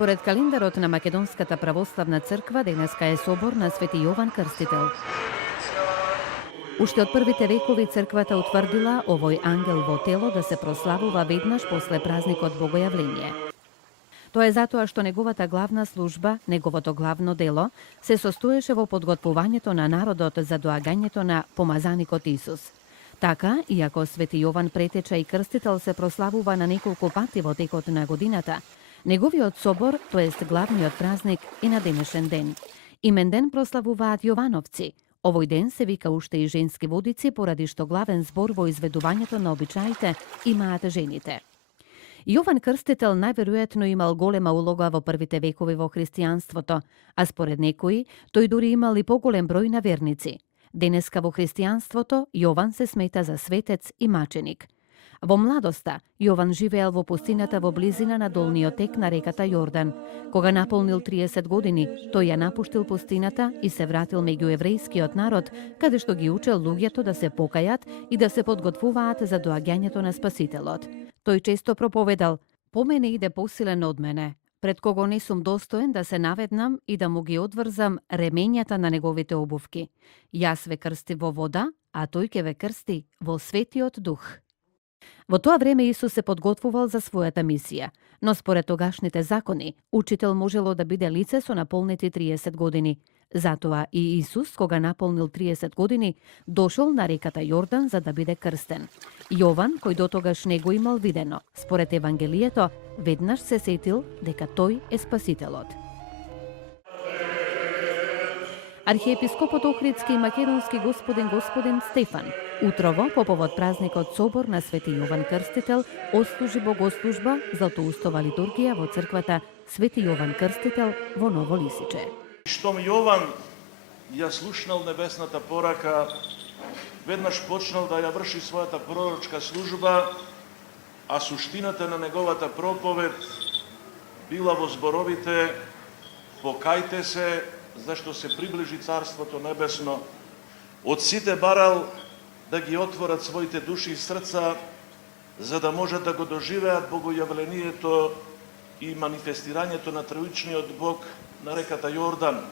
Според календарот на Македонската православна црква, денеска е собор на Свети Јован Крстител. Уште од првите векови црквата утврдила овој ангел во тело да се прославува веднаш после празникот Богојавление. Тоа е затоа што неговата главна служба, неговото главно дело, се состоеше во подготвувањето на народот за доагањето на помазаникот Исус. Така, иако Свети Јован Претеча и Крстител се прославува на неколку пати во текот на годината, неговиот собор, тоест главниот празник, е на денешен ден. Имен ден прославуваат Јовановци. Овој ден се вика уште и женски водици, поради што главен збор во изведувањето на обичаите имаат жените. Јован Крстител најверојатно имал голема улога во првите векови во христијанството, а според некои, тој дури имал и поголем број на верници. Денеска во христијанството Јован се смета за светец и маченик. Во младоста, Јован живеел во пустината во близина на долниот тек на реката Јордан. Кога наполнил 30 години, тој ја напуштил пустината и се вратил меѓу еврејскиот народ, каде што ги учел луѓето да се покајат и да се подготвуваат за доаѓањето на Спасителот. Тој често проповедал: "По мене иде посилен од мене, пред кого не сум достоен да се наведнам и да му ги одврзам ремењата на неговите обувки. Јас ве крстив во вода, а тој ќе ве крсти во Светиот Дух." Во тоа време Исус се подготвувал за својата мисија, но според тогашните закони, учител можело да биде лице со наполнети 30 години. Затоа и Исус, кога наполнил 30 години, дошол на реката Јордан за да биде крстен. Јован, кој дотогаш не го имал видено, според Евангелието, веднаш се сетил дека тој е Спасителот. Архиепископот Охридски и македонски господин Стефан утрово по повод празникот собор на Свети Јован Крстител отслужи богослужба Златоустова литургија во црквата Свети Јован Крстител во Ново Лисиче. Штом Јован ја слушнал небесната порака, веднаш почнал да ја врши својата пророчка служба, а суштината на неговата проповед била во зборовите: "Покајте се, зашто се приближи Царството Небесно." Од сите барал да ги отворат своите души и срца, за да можат да го доживеат Богојавлението и манифестирањето на Троичниот Бог на реката Јордан.